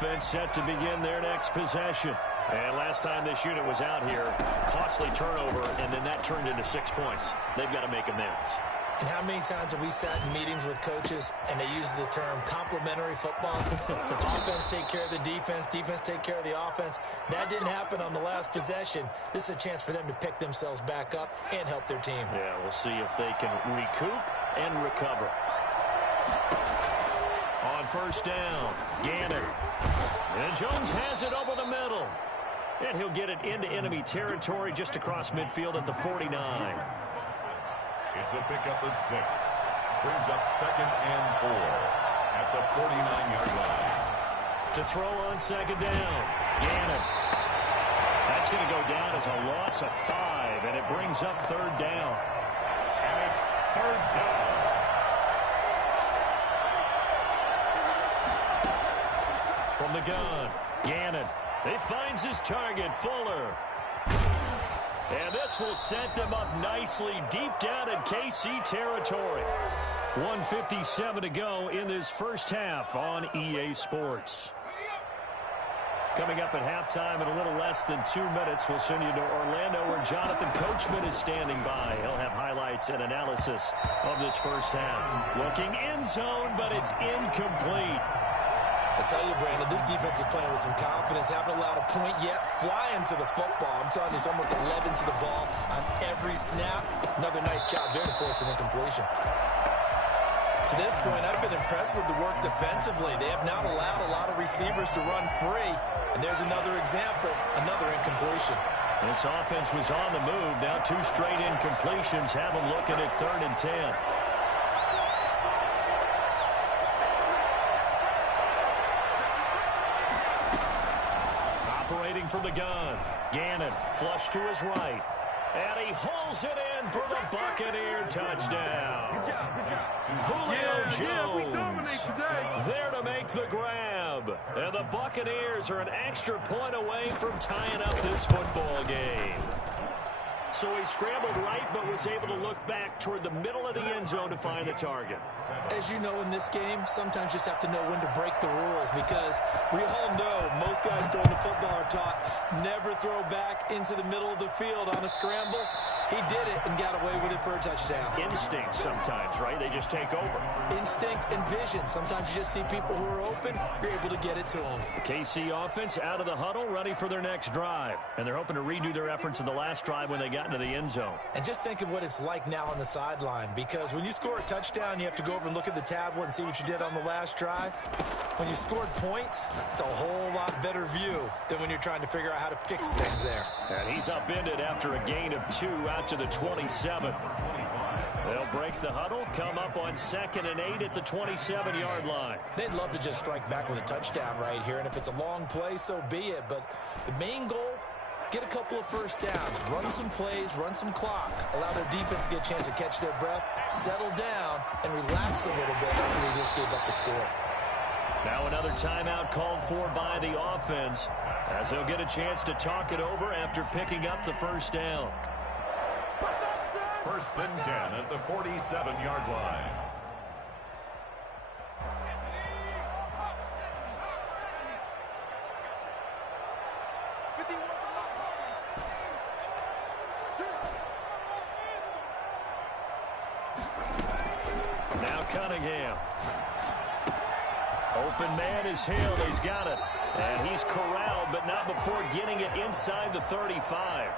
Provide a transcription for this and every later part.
offense set to begin their next possession. And last time this unit was out here, costly turnover, and then that turned into 6 points. They've got to make amends. And how many times have we sat in meetings with coaches and they use the term complementary football? Offense take care of the defense, defense take care of the offense. That didn't happen on the last possession. This is a chance for them to pick themselves back up and help their team. Yeah, we'll see if they can recoup and recover. On first down, Gannon. And Jones has it over the middle. And he'll get it into enemy territory just across midfield at the 49. It's a pickup of 6. Brings up 2nd and 4 at the 49-yard line. To throw on 2nd down, Gannon. That's going to go down as a loss of 5, and it brings up 3rd down. And it's 3rd down. From the gun, Gannon. He finds his target, Fuller. And this will set them up nicely deep down in KC territory. 1:57 to go in this first half on EA Sports. Coming up at halftime in a little less than 2 minutes, we'll send you to Orlando where Jonathan Coachman is standing by. He'll have highlights and analysis of this first half. Looking in zone, but it's incomplete. I tell you, Brandon, this defense is playing with some confidence. Haven't allowed a point yet. Flying to the football. I'm telling you, it's almost 11 to the ball on every snap. Another nice job there to force an incompletion. To this point, I've been impressed with the work defensively. They have not allowed a lot of receivers to run free. And there's another example, another incompletion. This offense was on the move. Now 2 straight incompletions have them looking at 3rd and 10. From the gun, Gannon flush to his right, and he hauls it in for the Buccaneer touchdown. Good job, good job. Julio Jones yeah, we dominate today. There to make the grab, and the Buccaneers are an extra point away from tying up this football game. So he scrambled right, but was able to look back toward the middle of the end zone to find the target. As you know, in this game, sometimes you just have to know when to break the rules because we all know most guys throwing the football are taught never throw back into the middle of the field on a scramble. He did it and got away with it for a touchdown. Instinct sometimes, right? They just take over. Instinct and vision. Sometimes you just see people who are open, you're able to get it to them. The KC offense out of the huddle, ready for their next drive. And they're hoping to redo their efforts in the last drive when they got into the end zone. And just think of what it's like now on the sideline, because when you score a touchdown, you have to go over and look at the tablet and see what you did on the last drive. When you scored points, it's a whole lot better view than when you're trying to figure out how to fix things there. And he's upended after a gain of 2 out to the 27. They'll break the huddle, come up on 2nd and 8 at the 27-yard line. They'd love to just strike back with a touchdown right here, and if it's a long play, so be it. But the main goal, get a couple of first downs, run some plays, run some clock, allow their defense to get a chance to catch their breath, settle down, and relax a little bit after they just gave up the score. Now another timeout called for by the offense as they'll get a chance to talk it over after picking up the first down. 1st and 10 at the 47-yard line. Now Cunningham. Open man is Hill. He's got it. And he's corralled, but not before getting it inside the 35.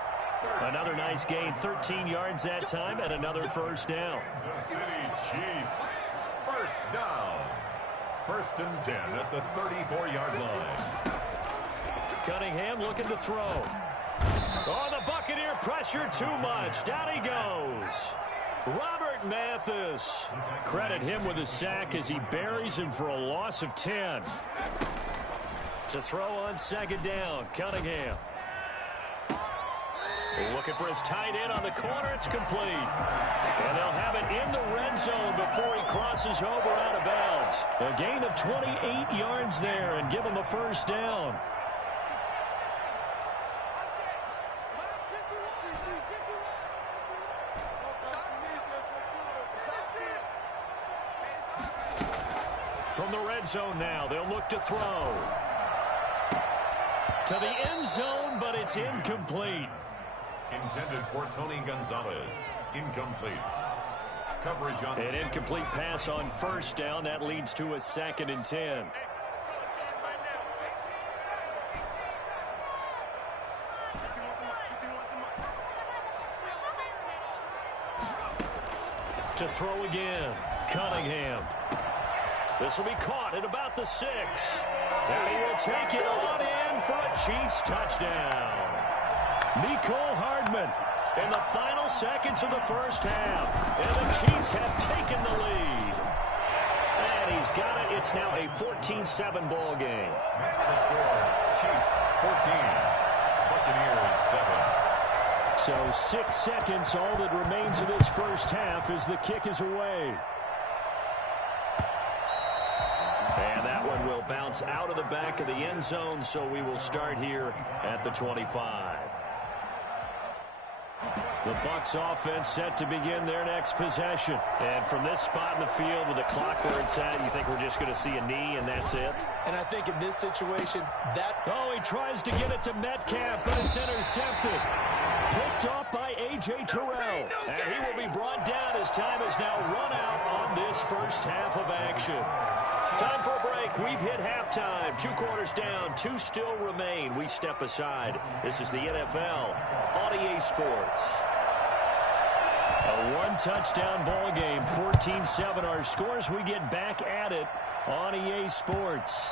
Another nice gain, 13 yards that time, and another first down. The City Chiefs. First down. 1st and 10 at the 34-yard line. Cunningham looking to throw. Oh, the Buccaneer pressure too much. Down he goes. Robert Mathis. Credit him with a sack as he buries him for a loss of 10. To throw on 2nd down, Cunningham. Looking for his tight end on the corner. It's complete. And they'll have it in the red zone before he crosses over out of bounds. A gain of 28 yards there and give him a first down. From the red zone now, they'll look to throw. to the end zone, but it's incomplete. Intended for Tony Gonzalez. Incomplete. Coverage on An incomplete pass on first down. That leads to a 2nd and 10. To throw again. Cunningham. This will be caught at about the 6. And he will take it on in for a Chiefs touchdown. Mecole Hardman in the final seconds of the first half. And the Chiefs have taken the lead. And he's got it. It's now a 14-7 ball game. That's the score. Chiefs 14. Buccaneers 7. So 6 seconds, all that remains of this first half as the kick is away. And that one will bounce out of the back of the end zone, so we will start here at the 25. The Bucs offense set to begin their next possession. And from this spot in the field with the clock where it's at, you think we're just going to see a knee and that's it? And I think in this situation, Oh, he tries to get it to Metcalf, but it's intercepted. Picked off by A.J. Terrell. And he will be brought down as time is now run out on this first half of action. Time for a break. We've hit halftime. 2 quarters down. 2 still remain. We step aside. This is the NFL on EA Sports. A 1-touchdown ball game. 14-7 our scores. We get back at it on EA Sports.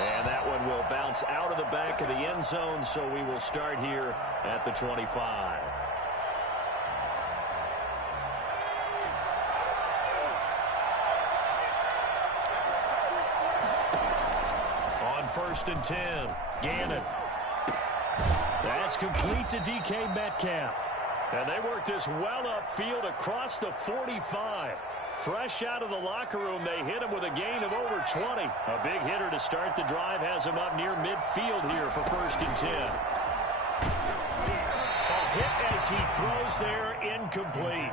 And that one will bounce out of the back of the end zone, so we will start here at the 25. On 1st and 10, Gannon. That's complete to DK Metcalf. And they work this well upfield across the 45. Fresh out of the locker room, they hit him with a gain of over 20. A big hitter to start the drive has him up near midfield here for 1st and 10. A hit as he throws there, incomplete.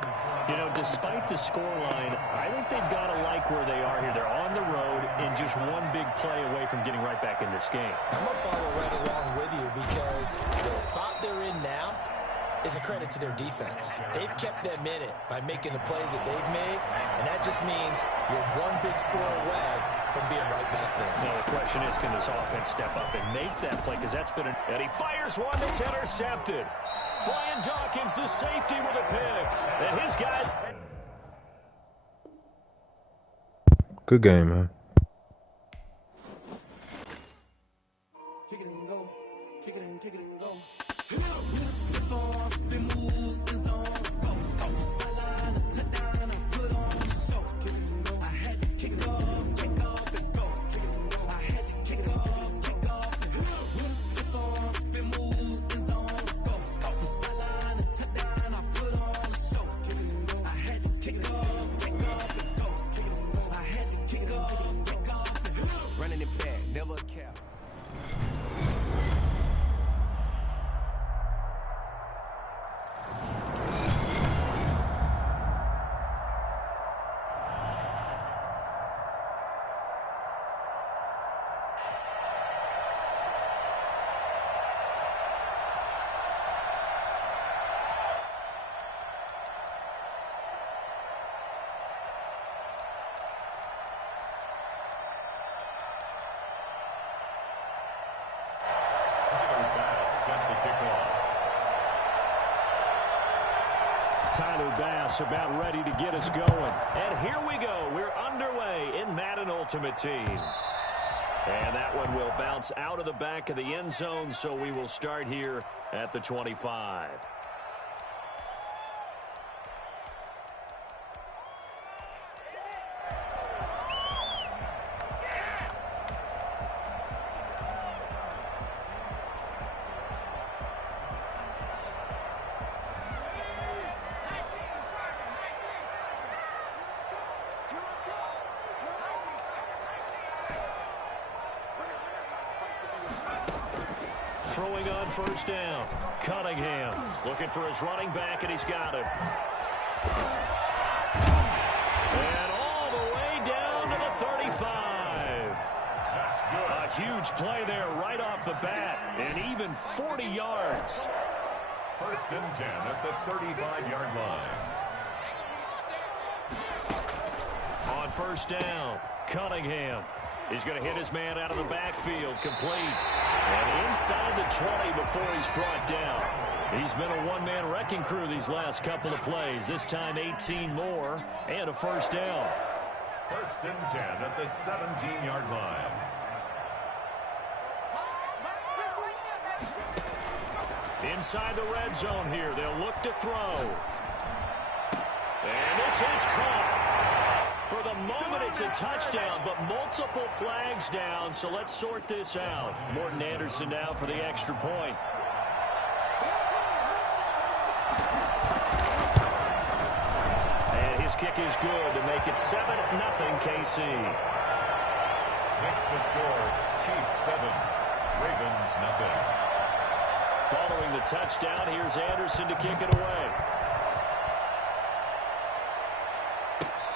You know, despite the scoreline, I think they've got to like where they are here. They're on the road and just one big play away from getting right back in this game. I'm going to follow right along with you because the spot they're in now is a credit to their defense. They've kept them in it by making the plays that they've made, and that just means you're one big score away from being right back there. Now the question is, can this offense step up and make that play? Because that's been and he fires one that's intercepted. Brian Dawkins, the safety, with a pick. And his guy. Good game, man. Kick it and go. Kick it and go. Tyler Bass about ready to get us going. And here we go. We're underway in Madden Ultimate Team. And that one will bounce out of the back of the end zone, so we will start here at the 25. Throwing on 1st down. Cunningham looking for his running back, and he's got him. And all the way down to the 35. That's good. A huge Huge play there right off the bat, and even 40 yards. First and 10 at the 35-yard line. On first down, Cunningham. He's going to hit his man out of the backfield, complete. And inside the 20 before he's brought down. He's been a one-man wrecking crew these last couple of plays. This time 18 more and a first down. First and 10 at the 17-yard line. Inside the red zone here. They'll look to throw. And this is caught. For the moment, it's a touchdown, but multiple flags down, so let's sort this out. Morton Anderson now for the extra point. And his kick is good to make it 7-0 KC. Makes the score, Chiefs 7, Ravens nothing. Following the touchdown, here's Anderson to kick it away.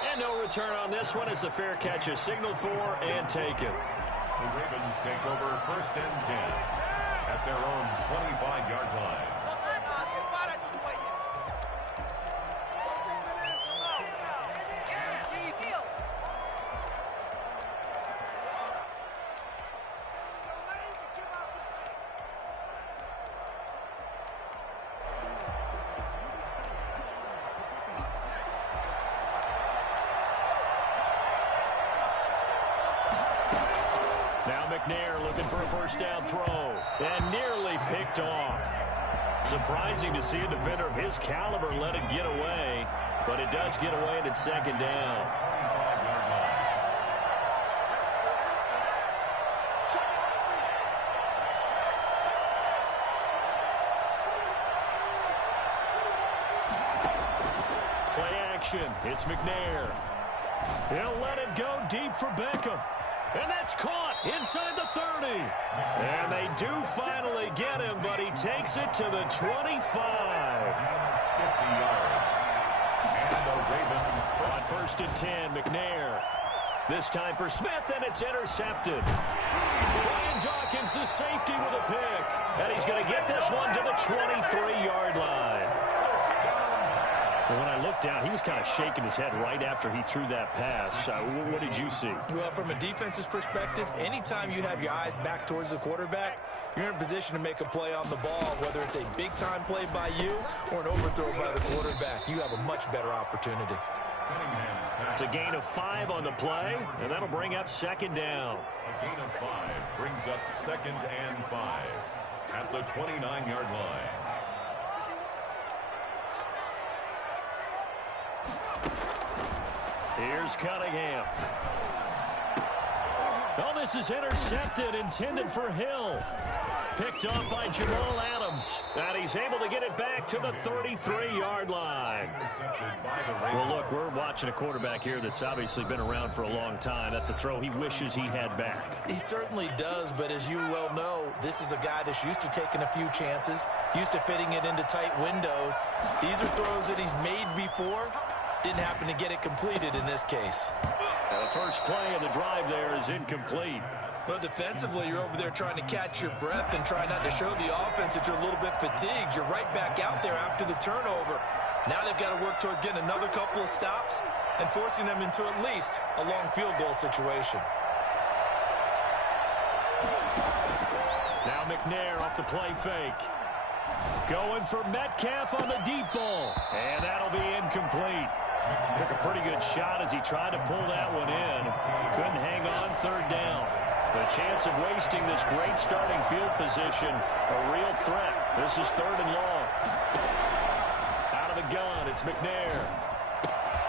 And no return on this one as the fair catch is signaled for and taken. The Ravens take over first and 10 at their own 25-yard line. Now McNair looking for a first down throw and nearly picked off. Surprising to see a defender of his caliber let it get away, but it does get away and it's second down. Play action. It's McNair. He'll let it go deep for Beckham. And that's caught inside the 30. And they do finally get him, but he takes it to the 25. 50 yards. And the Ravens on first and 10, McNair. This time for Smith, and it's intercepted. Brian Dawkins, the safety, with a pick. And he's going to get this one to the 23-yard line. But when I looked down, he was kind of shaking his head right after he threw that pass. What did you see? Well, from a defense's perspective, anytime you have your eyes back towards the quarterback, you're in a position to make a play on the ball, whether it's a big-time play by you or an overthrow by the quarterback. You have a much better opportunity. It's a gain of 5 on the play, and that'll bring up second down. A gain of 5 brings up second and 5 at the 29-yard line. Here's Cunningham. Oh, this is intercepted, intended for Hill. Picked up by Jamal Adams. And he's able to get it back to the 33-yard line. Well, look, we're watching a quarterback here that's obviously been around for a long time. That's a throw he wishes he had back. He certainly does, but as you well know, this is a guy that's used to taking a few chances, used to fitting it into tight windows. These are throws that he's made before. Didn't happen to get it completed in this case. The first play of the drive there is incomplete. Well, defensively, you're over there trying to catch your breath and try not to show the offense that you're a little bit fatigued. You're right back out there after the turnover. Now they've got to work towards getting another couple of stops and forcing them into at least a long field goal situation. Now McNair off the play fake. Going for Metcalf on the deep ball. And that'll be incomplete. Took a pretty good shot as he tried to pull that one in. Couldn't hang on third down. The chance of wasting this great starting field position, a real threat. This is third and long. Out of the gun, it's McNair.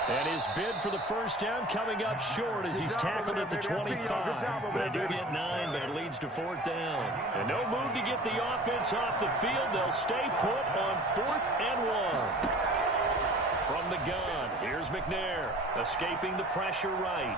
And his bid for the first down coming up short as he's tackled at the 25. They do get 9, but it leads to fourth down. And no move to get the offense off the field. They'll stay put on 4th and 1. From the gun, here's McNair, escaping the pressure right.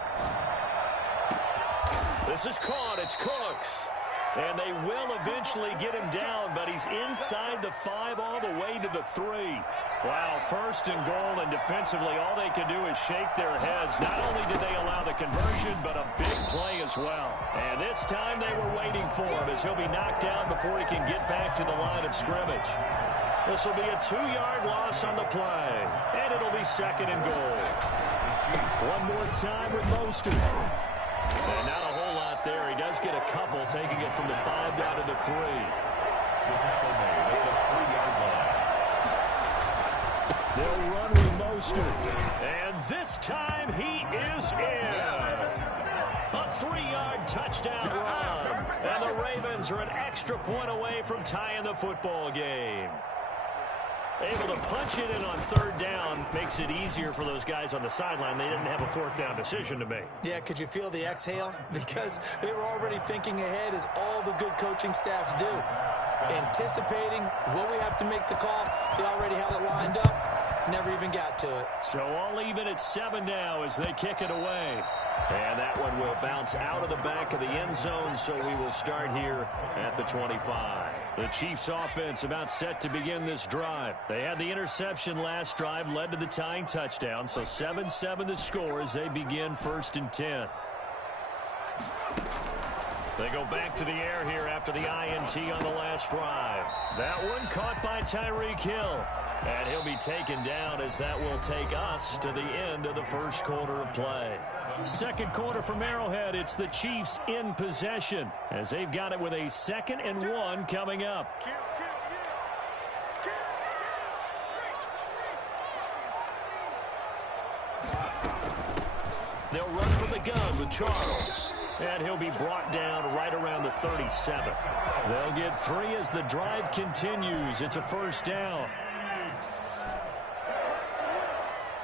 This is caught, it's Cooks. And they will eventually get him down, but he's inside the 5 all the way to the 3. Wow, first and goal, and defensively, all they can do is shake their heads. Not only did they allow the conversion, but a big play as well. And this time they were waiting for him as he'll be knocked down before he can get back to the line of scrimmage. This will be a 2-yard loss on the play, and it'll be second and goal. One more time with Mostert. And not a whole lot there. He does get a couple, taking it from the 5 down to the 3. The tackle made at the 3-yard line. They'll run with Mostert. And this time he is in. A 3-yard touchdown run. And the Ravens are an extra point away from tying the football game. Able to punch it in on 3rd down makes it easier for those guys on the sideline. They didn't have a 4th down decision to make. Yeah, could you feel the exhale? Because they were already thinking ahead, as all the good coaching staffs do. Anticipating, will we have to make the call? They already had it lined up. Never even got to it. So all even at 7 now as they kick it away. And that one will bounce out of the back of the end zone, so we will start here at the 25. The Chiefs offense about set to begin this drive. They had the interception last drive, led to the tying touchdown, so 7-7 the score as they begin 1st and 10. They go back to the air here after the INT on the last drive. That one caught by Tyreek Hill. And he'll be taken down as that will take us to the end of the first quarter of play. Second quarter from Arrowhead, it's the Chiefs in possession as they've got it with a 2nd and 1 coming up. They'll run from the gun with Charles. And he'll be brought down right around the 37. They'll get 3 as the drive continues. It's a 1st down.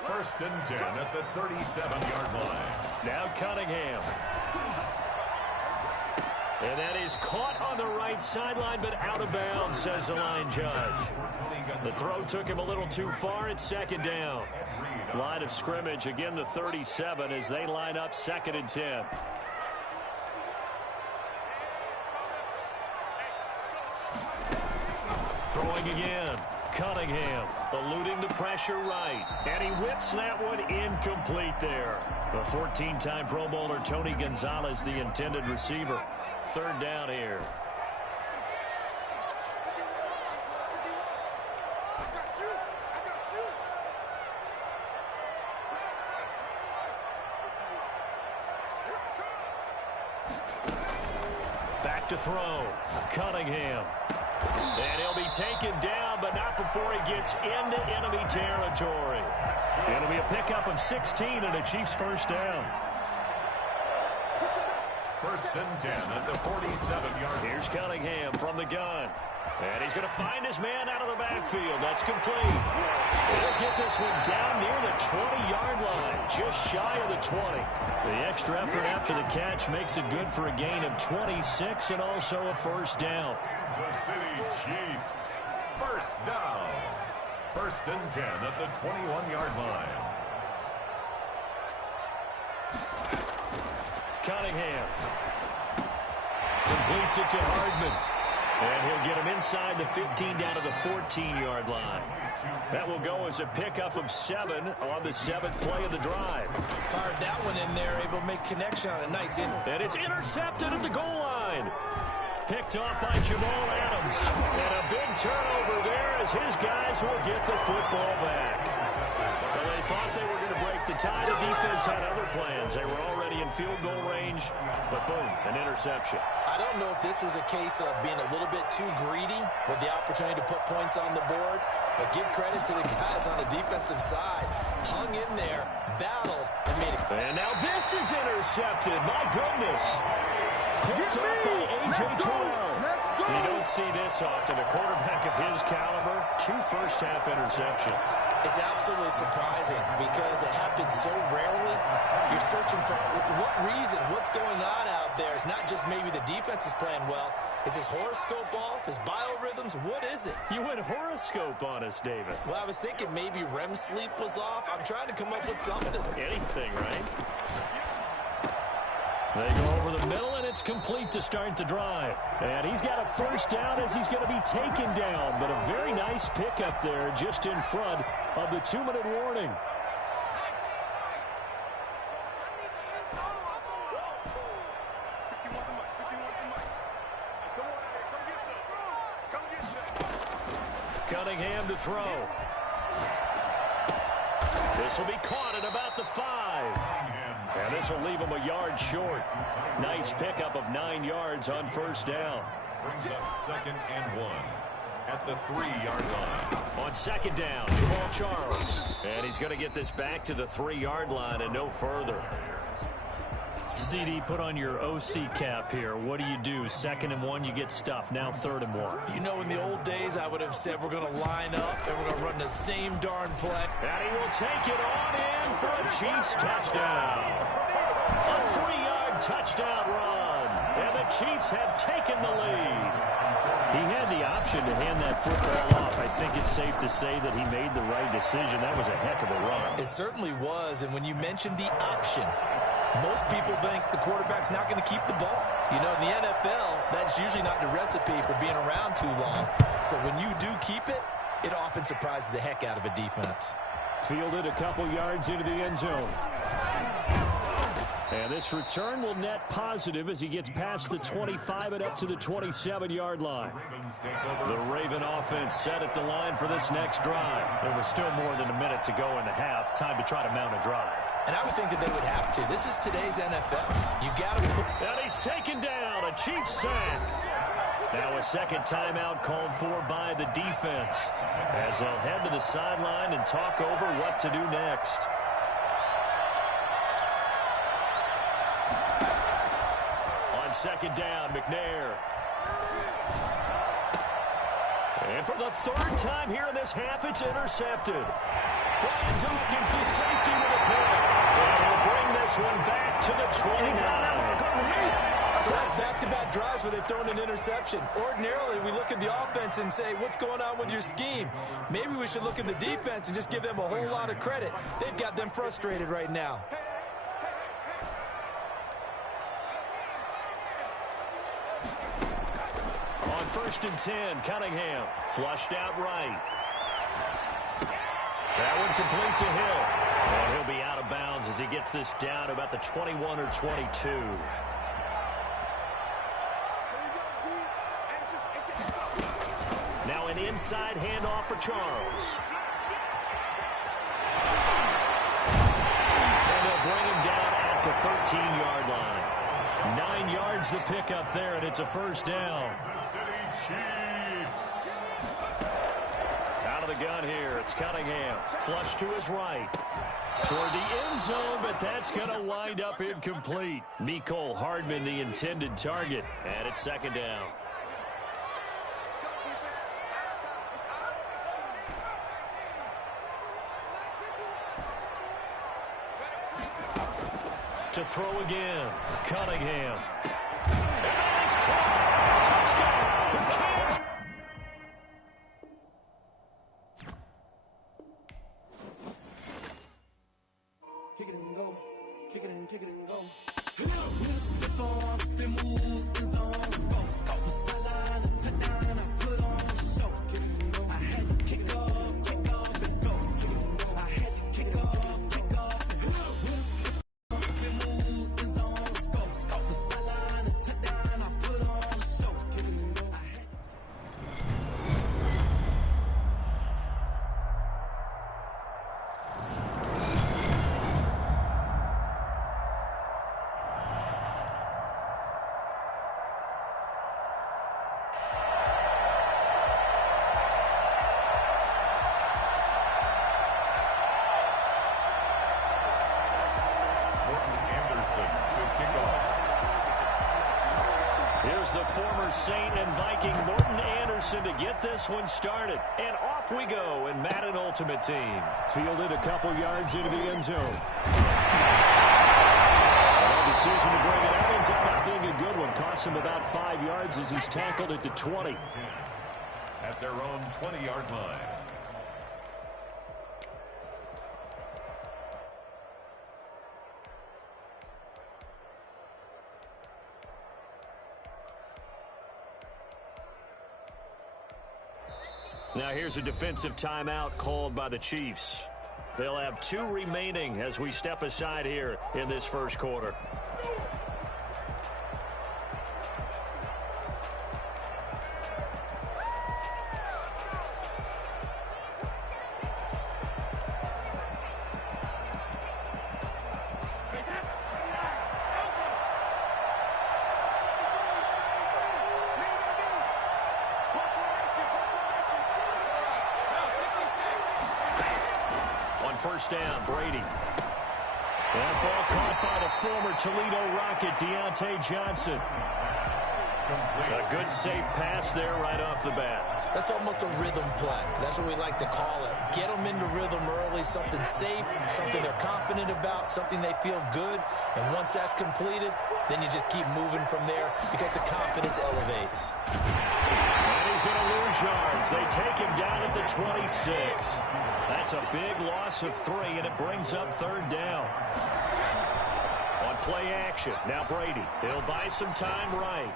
1st and 10 at the 37-yard line. Now Cunningham. And that is caught on the right sideline, but out of bounds, says the line judge. The throw took him a little too far. It's 2nd down. Line of scrimmage, again the 37 as they line up 2nd and 10. Throwing again. Cunningham eluding the pressure right. And he whips that one incomplete there. The 14-time Pro Bowler Tony Gonzalez, the intended receiver. 3rd down here. Back to throw. Cunningham. And he'll be taken down, but not before he gets into enemy territory. It'll be a pickup of 16 and a Chiefs 1st down. 1st and 10 at the 47-yard line. Here's Cunningham from the gun. And he's going to find his man out of the backfield. That's complete. They'll get this one down near the 20-yard line, just shy of the 20. The extra effort after the catch makes it good for a gain of 26 and also a 1st down. Kansas City Chiefs. 1st down. 1st and 10 at the 21-yard line. Cunningham completes it to Hardman. And he'll get him inside the 15 down to the 14-yard line. That will go as a pickup of 7 on the 7th play of the drive. Fired that one in there, able to make connection on a nice in. And it's intercepted at the goal line. Picked off by Jamal Adams. And a big turnover there as his guys will get the football back. Well, they thought they were going to break the tie. The defense had other plans. They were already in field goal range. But boom, an interception. I don't know if this was a case of being a little bit too greedy with the opportunity to put points on the board, but give credit to the guys on the defensive side. Hung in there, battled, and made it. And now this is intercepted. My goodness. Picked up by A.J. Terrell. You don't see this often. A quarterback of his caliber, 2 first-half interceptions. It's absolutely surprising because it happens so rarely. You're searching for what reason, what's going on out there. It's not just maybe the defense is playing well. Is his horoscope off? His biorhythms? What is it? You went horoscope on us, David. Well, I was thinking maybe REM sleep was off. I'm trying to come up with something. Anything, right? They go over the middle, and it's complete to start the drive. And he's got a first down as he's going to be taken down. But a very nice pickup there just in front of the 2-minute warning. Cunningham to throw. This will be caught at about the 5. And this will leave him a yard short. Nice pickup of 9 yards on first down. Brings up 2nd and 1 at the 3-yard line. On second down, Jamal Charles. And he's going to get this back to the 3-yard line and no further. CD, put on your OC cap here. What do? 2nd and 1, you get stuffed. Now 3rd and 1. You know, in the old days, I would have said we're going to line up and we're going to run the same darn play. And he will take it on in for a Chiefs touchdown. A 3-yard touchdown run. And the Chiefs have taken the lead. He had the option to hand that football off. I think it's safe to say that he made the right decision. That was a heck of a run. It certainly was. And when you mentioned the option, most people think the quarterback's not going to keep the ball. You know, in the NFL, that's usually not the recipe for being around too long. So when you do keep it, it often surprises the heck out of a defense. Fielded a couple yards into the end zone. And this return will net positive as he gets past the 25 and up to the 27-yard line. The Raven offense set at the line for this next drive. There was still more than a minute to go in the half. Time to try to mount a drive. And I would think that they would have to. This is today's NFL. You got to put... And he's taken down. A Chiefs sack. Now a second timeout called for by the defense as they'll head to the sideline and talk over what to do next. On second down, McNair. And for the 3rd time here in this half, it's intercepted. Brian Dawkins, the safety with a pick. And he'll bring this one back to the 29. So that's back-to-back drives where they've thrown an interception. Ordinarily, we look at the offense and say, what's going on with your scheme? Maybe we should look at the defense and just give them a whole lot of credit. They've got them frustrated right now. On 1st and 10, Cunningham flushed out right. That one complete to Hill. And he'll be out of bounds as he gets this down about the 21 or 22. Now an inside handoff for Charles. And they'll bring him down at the 13-yard line. 9 yards the pickup there, and it's a first down. Chiefs. Out of the gun here, it's Cunningham. Flush to his right. Toward the end zone, but that's going to wind up incomplete. Mecole Hardman, the intended target, and it's 2nd down. To throw again, Cunningham. And that is caught. Touchdown, Kansas. Kick it and go. Kick it and kick it and go. Here's the former Saint and Viking Morton Anderson to get this one started. And off we go in Madden Ultimate Team. Fielded a couple yards into the end zone. That decision to bring it out ends up not being a good one. Costs him about 5 yards as he's tackled at the 20. At their own 20-yard line. Now here's a defensive timeout called by the Chiefs. They'll have 2 remaining as we step aside here in this first quarter. First down, Brady. That ball caught by the former Toledo Rocket, Deontay Johnson. A good, safe pass there right off the bat. That's almost a rhythm play. That's what we like to call it. Get them into rhythm early, something safe, something they're confident about, something they feel good. And once that's completed, then you just keep moving from there because the confidence elevates. And he's going to lose yards. They take him down at the 26. That's a big loss of 3, and it brings up 3rd down. On play action, now Brady. He'll buy some time right.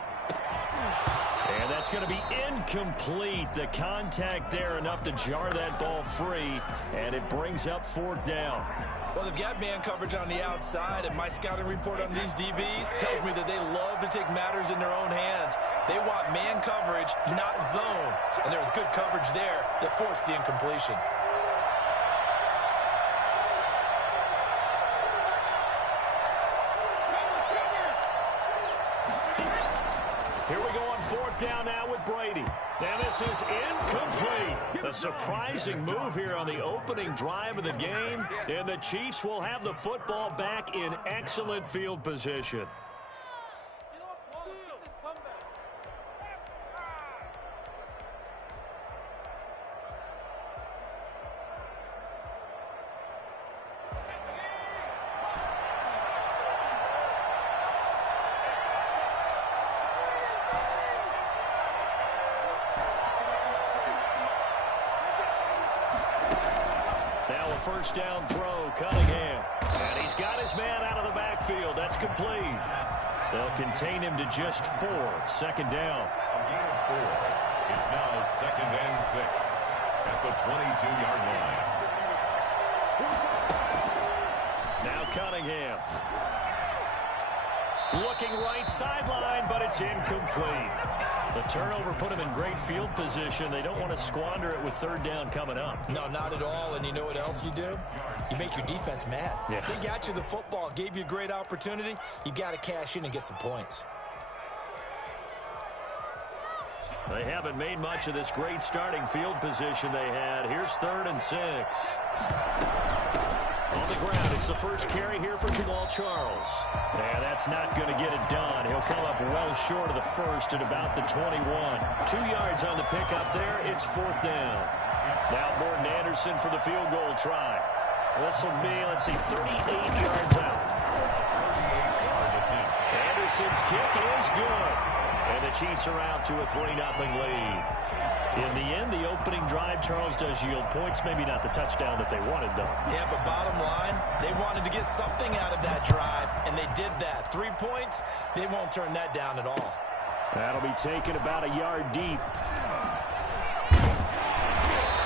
And that's going to be incomplete. The contact there enough to jar that ball free, and it brings up 4th down. Well, they've got man coverage on the outside, and my scouting report on these DBs tells me that they love to take matters in their own hands. They want man coverage, not zone. And there was good coverage there that forced the incompletion. Here we go on 4th down now with Brady. Now this is incomplete. A surprising move here on the opening drive of the game. And the Chiefs will have the football back in excellent field position. First down throw, Cunningham. And he's got his man out of the backfield. That's complete. They'll contain him to just 4. 2nd down. A gain of 4. It's now 2nd and 6 at the 22-yard line. Now Cunningham. Looking right sideline, but it's incomplete. The turnover put him in great field position. They don't want to squander it with 3rd down coming up. No, not at all. And you know what else you do? You make your defense mad. Yeah. They got you the football, gave you a great opportunity. You got to cash in and get some points. They haven't made much of this great starting field position they had. Here's 3rd and 6. On the ground, it's the first carry here for Jamal Charles. Yeah, that's not going to get it done. He'll come up well short of the first at about the 21. 2 yards on the pickup there. It's 4th down. Now Morton Anderson for the field goal try. This will be, let's see, 38 yards out. Anderson's kick is good. And the Chiefs are out to a 3-0 lead. In the end, the opening drive, Charles, does yield points. Maybe not the touchdown that they wanted, though. Yeah, but bottom line, they wanted to get something out of that drive, and they did that. 3 points, they won't turn that down at all. That'll be taken about a yard deep.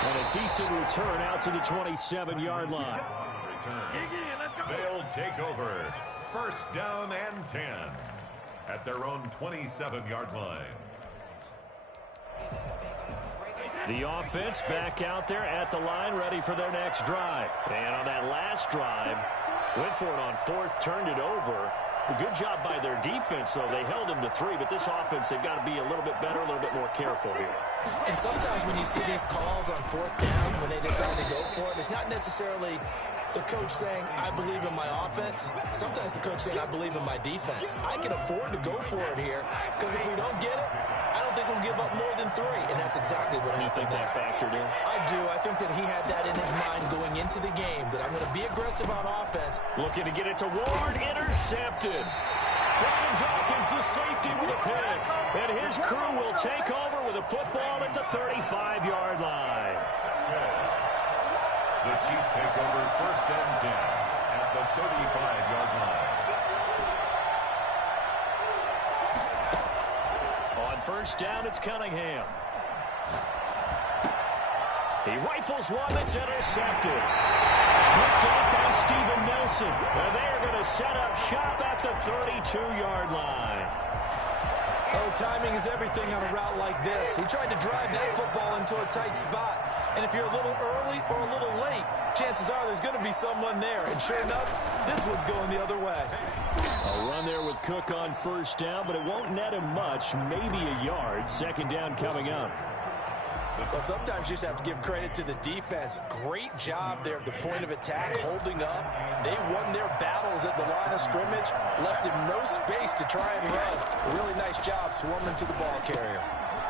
And a decent return out to the 27-yard line. They'll take over. 1st down and 10 at their own 27-yard line. The offense back out there at the line, ready for their next drive. And on that last drive, went for it on 4th, turned it over. A good job by their defense, though. They held them to 3, but this offense, they've got to be a little bit better, a little bit more careful here. And sometimes when you see these calls on 4th down, when they decide to go for it, it's not necessarily the coach saying, I believe in my offense. Sometimes the coach saying, I believe in my defense. I can afford to go for it here, because if we don't get it, I don't think we'll give up more than 3, and that's exactly what happened. You think that factored in? I do. I think that he had that in his mind going into the game, that I'm going to be aggressive on offense. Looking to get it to Ward, intercepted. Brian Dawkins, the safety with a pick, and his crew will take over with a football at the 35-yard line. The Chiefs take over 1st and 10 at the 35-yard line. On 1st down, it's Cunningham. He rifles one that's intercepted. Picked up by Steven Nelson. And they're going to set up shop at the 32-yard line. Oh, timing is everything on a route like this. He tried to drive that football into a tight spot. And if you're a little early or a little late, chances are there's going to be someone there. And sure enough, this one's going the other way. A run there with Cook on first down, but it won't net him much, maybe a yard. Second down coming up. Well, sometimes you just have to give credit to the defense. Great job there at the point of attack, holding up. They won their battles at the line of scrimmage, left him no space to try and run. A really nice job swarming to the ball carrier.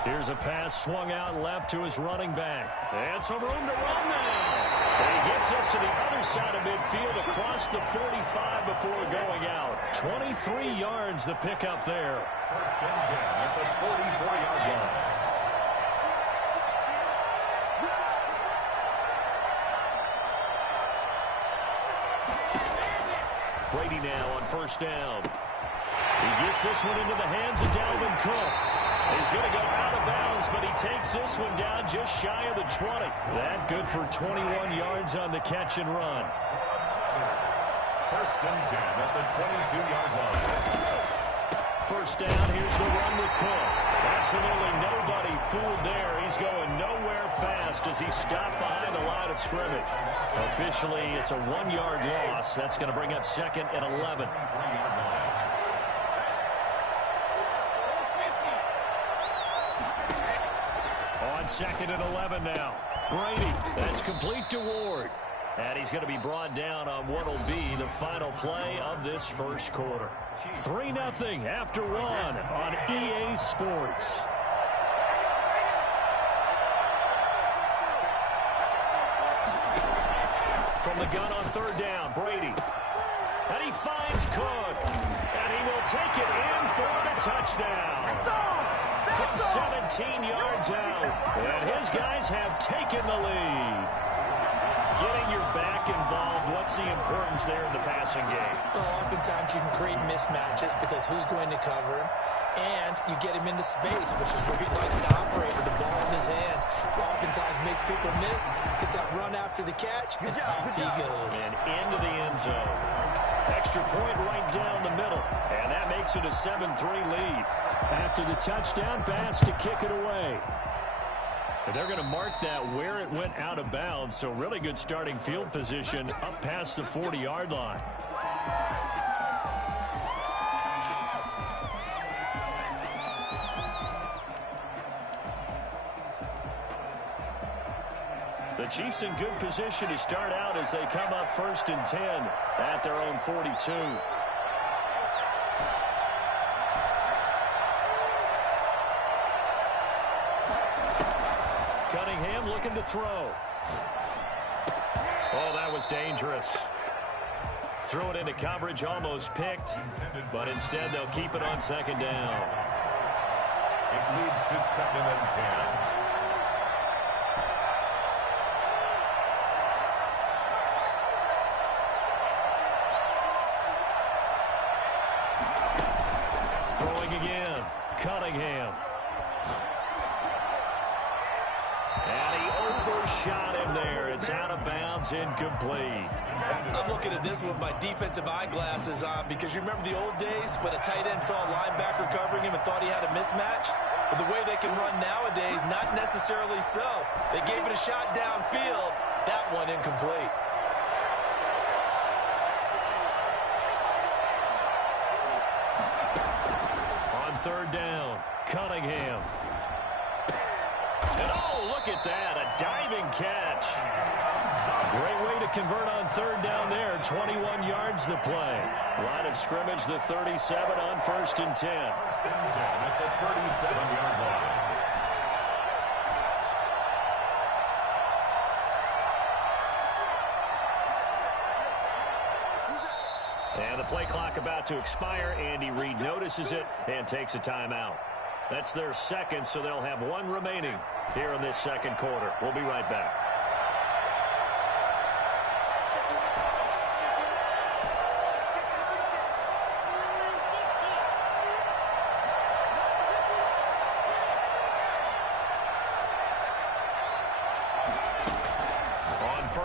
Here's a pass swung out left to his running back. And some room to run now. And he gets us to the other side of midfield across the 45 before going out. 23 yards the pickup there. First and 10 at the 44-yard line. Brady now on first down. He gets this one into the hands of Dalvin Cook. He's going to go out of bounds, but he takes this one down just shy of the 20. That good for 21 yards on the catch and run. First and 10 at the 22-yard line. First down, here's the run with Cook. Absolutely nobody fooled there. He's going nowhere fast as he stopped behind the line of scrimmage. Officially, it's a 1-yard loss. That's going to bring up second and 11. On second and 11 now. Brady, that's complete to Ward. And he's going to be brought down on what will be the final play of this first quarter. 3-0 after one on EA Sports. From the gun on third down, Brady. And he finds Cook. And he will take it in for the touchdown. From 17 yards out. And his guys have taken the lead. Getting your back involved, what's the importance there in the passing game? Well, oftentimes you can create mismatches because who's going to cover him, and you get him into space, which is where he likes to operate with the ball in his hands. Oftentimes makes people miss, gets that run after the catch, and off he goes. And into the end zone. Extra point right down the middle, and that makes it a 7-3 lead. After the touchdown pass to kick it away. And they're going to mark that where it went out of bounds, so really good starting field position up past the 40-yard line. The Chiefs in good position to start out as they come up first and 10 at their own 42. Cunningham looking to throw. Oh, that was dangerous. Threw it into coverage, almost picked, but instead they'll keep it on second down. It leads to 2nd and 10. Throwing again, Cunningham. And he overshot him there. It's out of bounds, incomplete. I'm looking at this with my defensive eyeglasses on because you remember the old days when a tight end saw a linebacker covering him and thought he had a mismatch? But the way they can run nowadays, not necessarily so. They gave it a shot downfield. That one incomplete. On third down, Cunningham. And oh, look at that, a diving catch. Great way to convert on third down there. 21 yards the play. Line of scrimmage, the 37 on first and 10. First and 10 at the 37-yard line. And the play clock about to expire. Andy Reid notices it and takes a timeout. That's their second, so they'll have one remaining here in this second quarter. We'll be right back.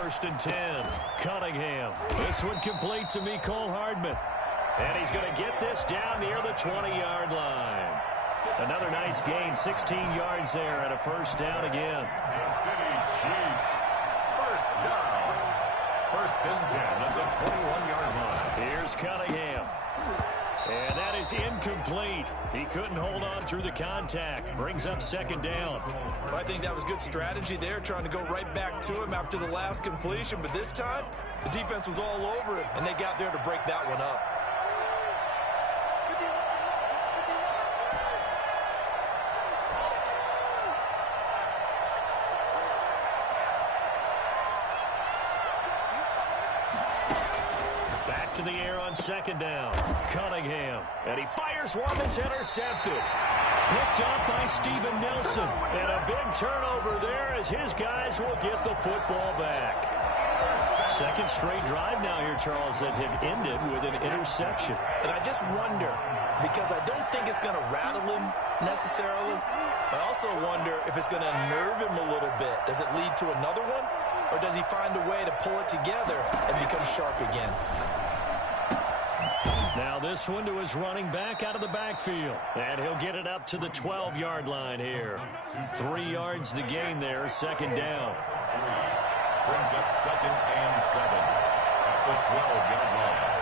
1st and 10. Cunningham. This one complete to Mecole Hardman. And he's going to get this down near the 20-yard line. Another nice gain, 16 yards there, and a 1st down again. Kansas City Chiefs. 1st down. 1st and 10 at the 21-yard line. Here's Cunningham. And that is incomplete. He couldn't hold on through the contact. Brings up 2nd down. Well, I think that was good strategy there, trying to go right back to him after the last completion. But this time, the defense was all over him, and they got there to break that one up. To the air on 2nd down. Cunningham. And he fires one that's intercepted. Picked up by Steven Nelson. And a big turnover there as his guys will get the football back. 2nd straight drive now here, Charles, that have ended with an interception. And I just wonder, because I don't think it's going to rattle him necessarily, but I also wonder if it's going to unnerve him a little bit. Does it lead to another one? Or does he find a way to pull it together and become sharp again? Now this one to his running back out of the backfield. And he'll get it up to the 12-yard line here. 3 yards the gain there, 2nd down. Brings up 2nd and 7 at the 12-yard line.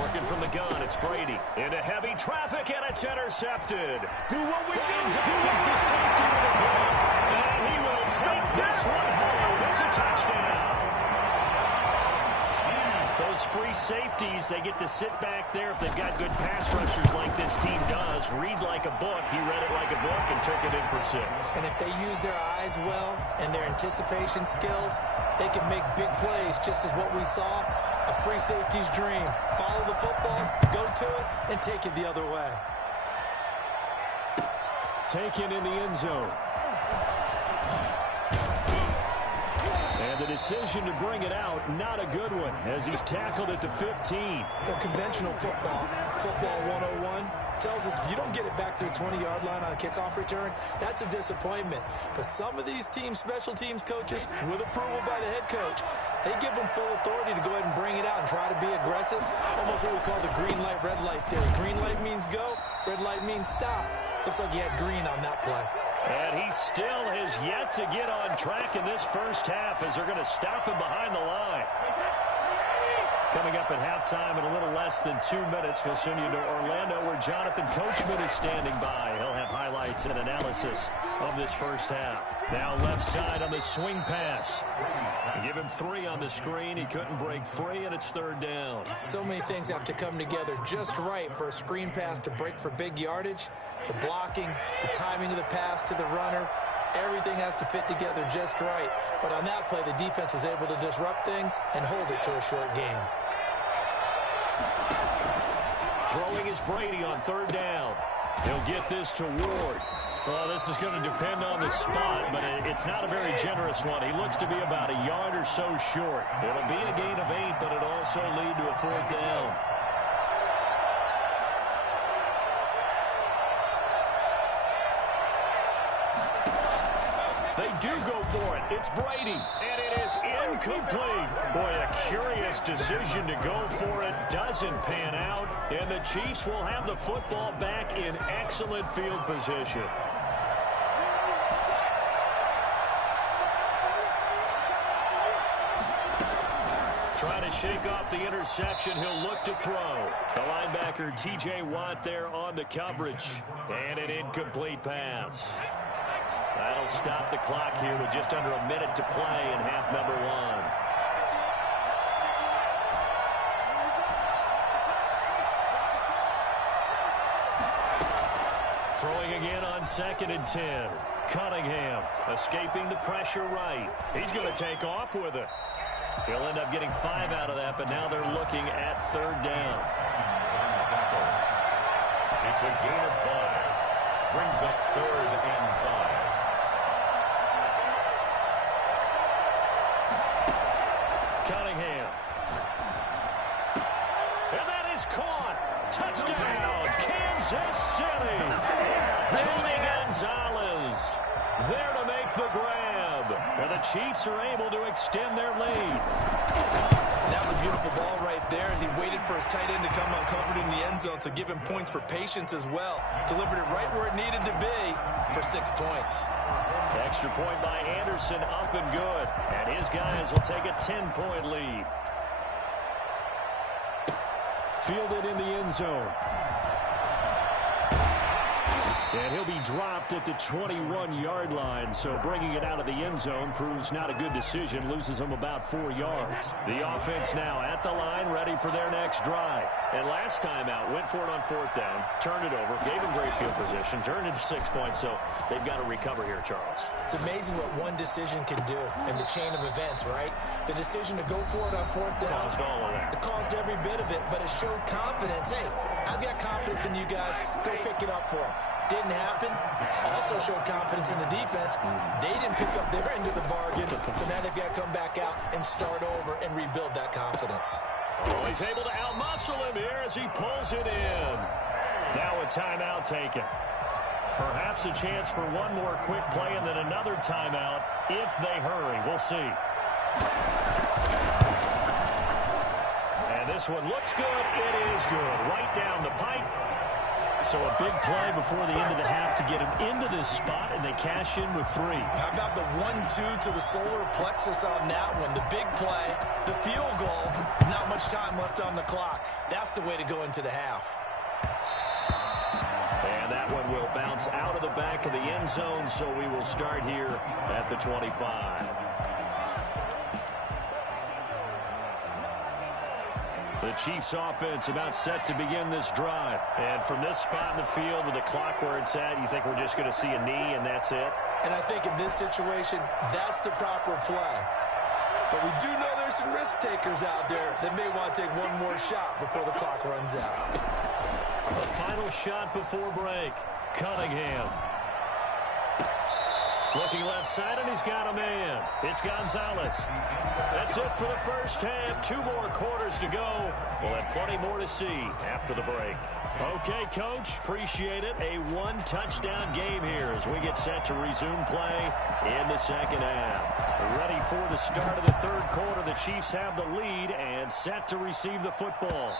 Working from the gun, it's Brady. Into heavy traffic, and it's intercepted. Do what we do. Gets the safety to the plate. And he will take this one home. It's a touchdown. Those free safeties, they get to sit back there if they've got good pass rushers like this team does. Read like a book. He read it like a book and took it in for 6. And if they use their eyes well and their anticipation skills, they can make big plays, just as what we saw, a free safety's dream. Follow the football, go to it, and take it the other way. Taken in the end zone. And the decision to bring it out, not a good one, as he's tackled at the 15. Well, conventional football 101, tells us if you don't get it back to the 20-yard line on a kickoff return, that's a disappointment. But some of these special teams coaches, with approval by the head coach, they give them full authority to go ahead and bring it out and try to be aggressive. Almost what we call the green light, red light theory. Green light means go, red light means stop. Looks like he had green on that play. And he still has yet to get on track in this first half as they're going to stop him behind the line. Coming up at halftime in a little less than 2 minutes, we'll send you to Orlando where Jonathan Coachman is standing by. He'll have highlights and analysis of this first half. Now left side on the swing pass. Give him 3 on the screen. He couldn't break free, and it's 3rd down. So many things have to come together just right for a screen pass to break for big yardage. The blocking, the timing of the pass to the runner, everything has to fit together just right. But on that play, the defense was able to disrupt things and hold it to a short game. Throwing is Brady on 3rd down. He'll get this to Ward. Well, this is going to depend on the spot, but it's not a very generous one. He looks to be about a yard or so short. It'll be a gain of 8, but it'll also lead to a 4th down. They do go for it. It's Brady, and it is incomplete. Boy, a curious decision to go for it. Doesn't pan out, and the Chiefs will have the football back in excellent field position. Trying to shake off the interception. He'll look to throw. The linebacker, T.J. Watt, there on the coverage. And an incomplete pass. That'll stop the clock here with just under a minute to play in half number 1. Throwing again on 2nd and 10. Cunningham escaping the pressure right. He's going to take off with it. He'll end up getting 5 out of that, but now they're looking at 3rd down. It's a gain of 5. Brings up 3rd and 5. Cunningham. And that is caught. Touchdown, Kansas City. Tony Gonzalez there to make make the grab. And the Chiefs are able to extend their lead. That was a beautiful ball right there as he waited for his tight end to come uncovered in the end zone, so give him points for patience as well. Delivered it right where it needed to be for 6 points. Extra point by Anderson, up and good. And his guys will take a 10-point lead. Fielded in the end zone. And he'll be dropped at the 21-yard line, so bringing it out of the end zone proves not a good decision, loses him about 4 yards. The offense now at the line, ready for their next drive. And last time out, went for it on 4th down, turned it over, gave him great field position, turned into 6 points, so they've got to recover here, Charles. It's amazing what one decision can do in the chain of events, right? The decision to go for it on 4th down. Caused all of that. It caused every bit of it, but it showed confidence. Hey, I've got confidence in you guys. Go pick it up for them. Didn't happen. Also showed confidence in the defense. They didn't pick up their end of the bargain, so now they've got to come back out and start over and rebuild that confidence. Oh, he's able to outmuscle him here as he pulls it in. Now a timeout taken. Perhaps a chance for one more quick play and then another timeout if they hurry. We'll see. And this one looks good. It is good. Right down the pipe. So a big play before the end of the half to get him into this spot, and they cash in with 3. How about the 1-2 to the solar plexus on that one? The big play, the field goal, not much time left on the clock. That's the way to go into the half. And that one will bounce out of the back of the end zone, so we will start here at the 25. The Chiefs offense about set to begin this drive. And from this spot in the field with the clock where it's at, you think we're just going to see a knee and that's it? And I think in this situation, that's the proper play. But we do know there's some risk takers out there that may want to take one more shot before the clock runs out. A final shot before break. Cunningham. Looking left side, and he's got a man. It's Gonzalez. That's it for the first half. 2 more quarters to go. We'll have plenty more to see after the break. Okay, Coach, appreciate it. A 1-touchdown game here as we get set to resume play in the second half. Ready for the start of the third quarter. The Chiefs have the lead and set to receive the football.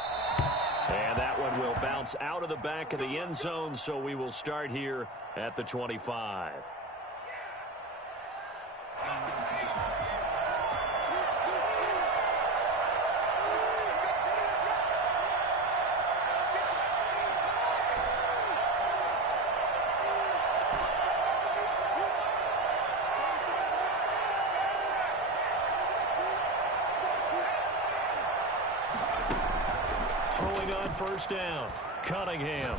And that one will bounce out of the back of the end zone, so we will start here at the 25. Throwing on first down, Cunningham.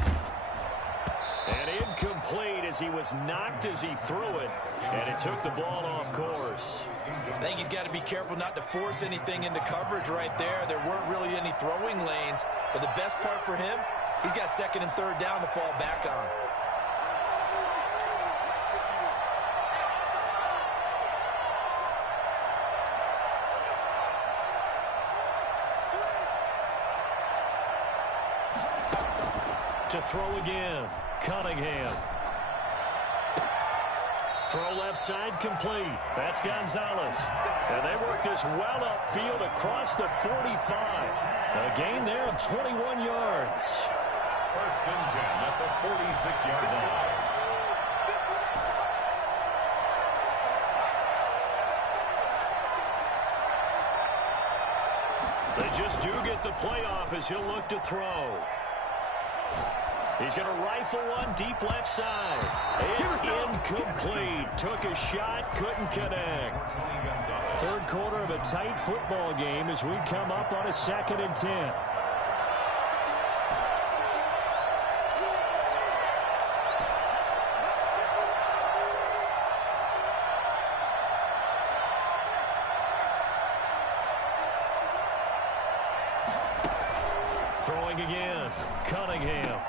And incomplete as he was knocked as he threw it, and it took the ball off course. I think he's got to be careful not to force anything into coverage right there. There weren't really any throwing lanes, but the best part for him, he's got 2nd and 3rd down to fall back on. To throw again, Cunningham. Throw left side complete. That's Gonzalez. And they work this well upfield across the 45. A gain there of 21 yards. 1st and 10 at the 46-yard line. They just do get the playoff as he'll look to throw. He's going to rifle one deep left side. It's incomplete. Took a shot, couldn't connect. Third quarter of a tight football game as we come up on a 2nd and 10. Throwing again, Cunningham.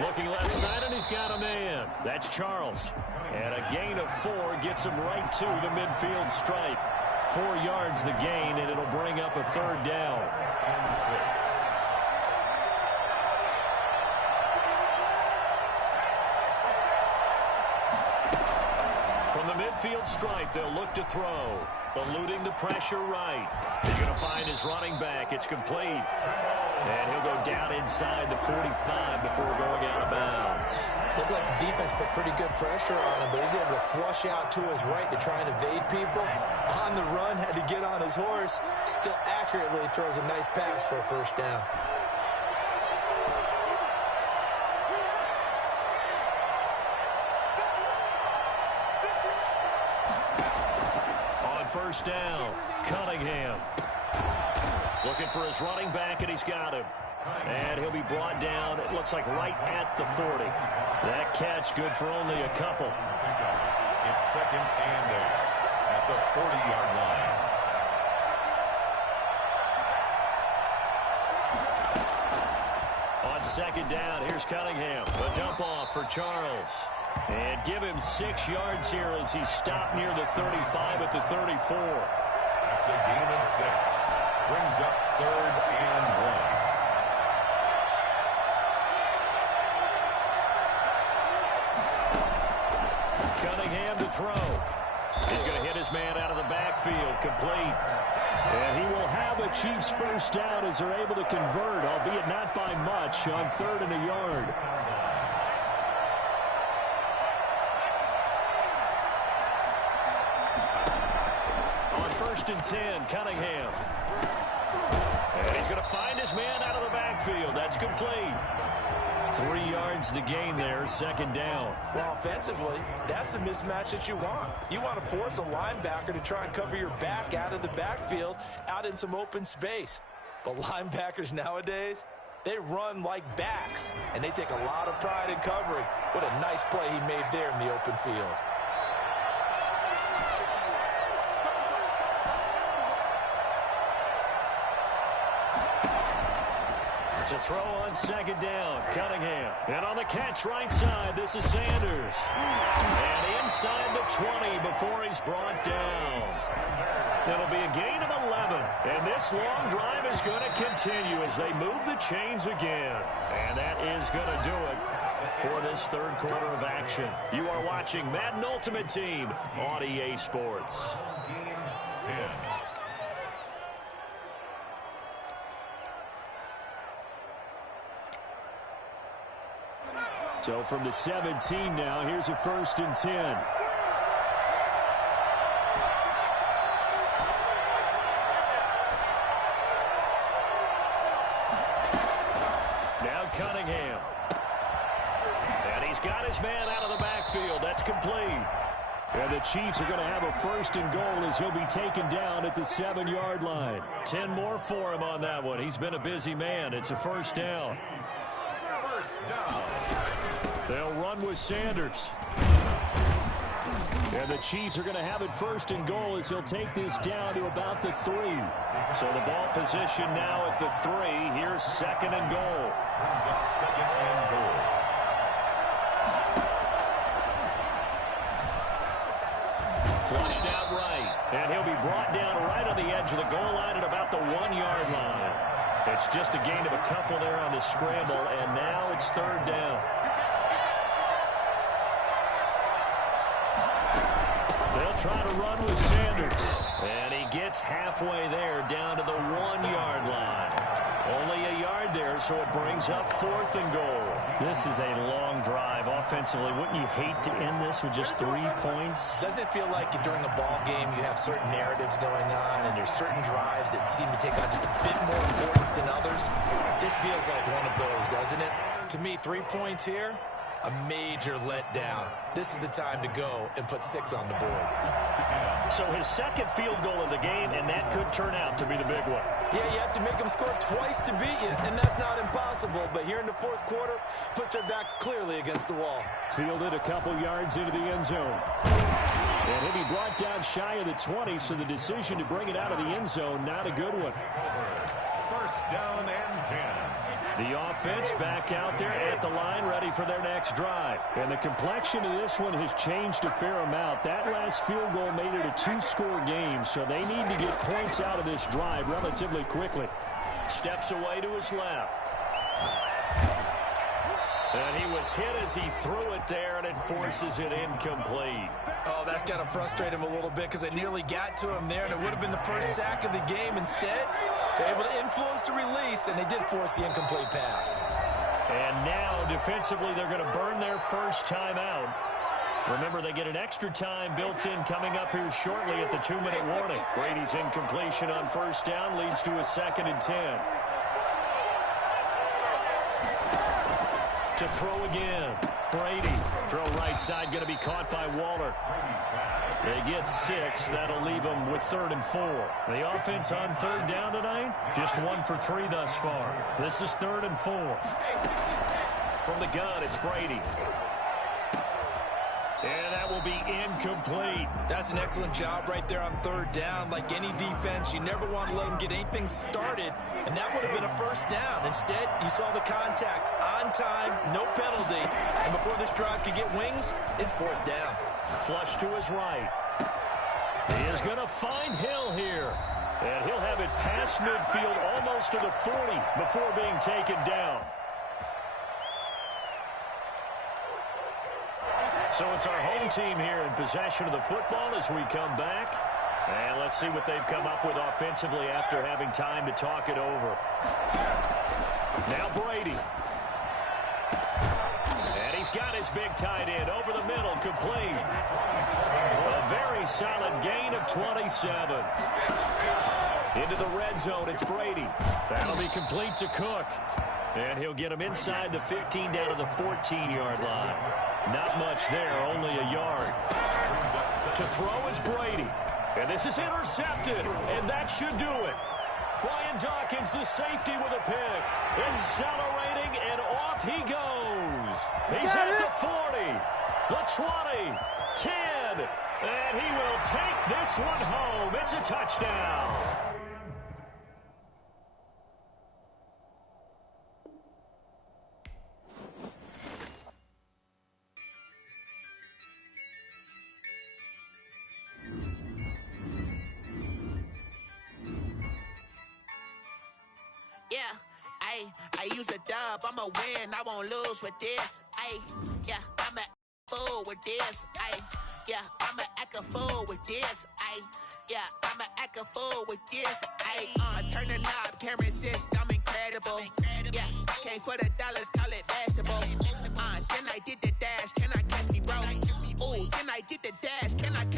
Looking left side, and he's got a man. That's Charles. And a gain of 4 gets him right to the midfield stripe. 4 yards the gain, and it'll bring up a 3rd down. From From the midfield stripe, they'll look to throw. Eluding the pressure right. He's going to find his running back. It's complete. And he'll go down inside the 45 before going out of bounds. Looked like the defense put pretty good pressure on him, but he's able to flush out to his right to try and evade people. On the run, had to get on his horse. Still accurately throws a nice pass for a first down. First down, Cunningham. Looking for his running back, and he's got him. And he'll be brought down, it looks like right at the 40. That catch good for only a couple. It's second and 8 at the 40-yard line. On second down, here's Cunningham. A dump off for Charles. And give him 6 yards here as he stopped near the 35 at the 34. That's a gain of 6. Brings up third and 1. Cunningham to throw. He's going to hit his man out of the backfield, complete. And he will have a Chiefs first down as they're able to convert, albeit not by much, on 3rd and a yard. First and 10, Cunningham. And he's going to find his man out of the backfield. That's complete. 3 yards the gain there, second down. Well, offensively, that's the mismatch that you want. You want to force a linebacker to try and cover your back out of the backfield, out in some open space. But linebackers nowadays, they run like backs, and they take a lot of pride in covering. What a nice play he made there in the open field. To throw on second down, Cunningham. And on the catch right side, this is Sanders. And inside the 20 before he's brought down. It'll be a gain of 11. And this long drive is going to continue as they move the chains again. And that is going to do it for this third quarter of action. You are watching Madden Ultimate Team on EA Sports. 10. So from the 17 now, here's a 1st and 10. Now Cunningham. And he's got his man out of the backfield. That's complete. And the Chiefs are going to have a 1st and goal as he'll be taken down at the 7-yard line. 10 more for him on that one. He's been a busy man. It's a 1st down. First down. They'll run with Sanders. And the Chiefs are going to have it 1st and goal as he'll take this down to about the 3. So the ball position now at the 3. Here's 2nd and goal. Brings up 2nd and goal. Flushed out right. And he'll be brought down right on the edge of the goal line at about the 1-yard line. It's just a gain of a couple there on the scramble, and now it's 3rd down. They'll try to run with Sanders. And he gets halfway there down to the 1-yard line. Only a yard there, so it brings up 4th and goal. This is a long drive offensively. Wouldn't you hate to end this with just 3 points? Doesn't it feel like during a ball game you have certain narratives going on and there's certain drives that seem to take on just a bit more importance than others? This feels like one of those, doesn't it? To me, 3 points here, a major letdown. This is the time to go and put 6 on the board. So his 2nd field goal of the game, and that could turn out to be the big one. Yeah, you have to make them score twice to beat you, and that's not impossible. But here in the 4th quarter, puts their backs clearly against the wall. Fielded a couple yards into the end zone. And he'll be brought down shy of the 20, so the decision to bring it out of the end zone, not a good one. 1st down and 10. The offense back out there at the line, ready for their next drive. And the complexion of this one has changed a fair amount. That last field goal made it a 2-score game, so they need to get points out of this drive relatively quickly. Steps away to his left. And he was hit as he threw it there, and it forces it incomplete. Oh, that's got to frustrate him a little bit because they nearly got to him there, and it would have been the first sack of the game. Instead, they're able to influence the release, and they did force the incomplete pass. And now, defensively, they're going to burn their first timeout. Remember, they get an extra time built in coming up here shortly at the 2-minute warning. Brady's incompletion on first down leads to a 2nd and 10. To throw again. Brady. Throw right side, going to be caught by Waller. They get 6. That'll leave them with 3rd and 4. The offense on 3rd down tonight, just 1 for 3 thus far. This is 3rd and 4. From the gun, it's Brady. And that will be incomplete. That's an excellent job right there on 3rd down. Like any defense, you never want to let them get anything started, and that would have been a first down. Instead, you saw the contact on time, no penalty, and before this drive could get wings, it's 4th down. Flush to his right. He is going to find Hill here, and he'll have it past midfield almost to the 40 before being taken down. So it's our home team here in possession of the football as we come back. And let's see what they've come up with offensively after having time to talk it over. Now Brady. And he's got his big tight end over the middle, complete. A very solid gain of 27. Into the red zone, it's Brady. That'll be complete to Cook. And he'll get him inside the 15 down to the 14-yard line. Not much there, only a yard. To throw is Brady. And this is intercepted, and that should do it. Brian Dawkins, the safety, with a pick. Accelerating, and off he goes. He's at the 40, the 20, 10, and he will take this one home. It's a touchdown. I use a dub, I'ma win, I won't lose with this. Yeah, I'ma fool with this. Yeah, I'ma act a fool with this. Yeah, I'ma act a fool with this. I turn the knob, can't resist, I'm incredible. Yeah, came for the dollars, call it vegetable. Then I did the dash, can I catch me, bro? Ooh, then I did the dash, can I catch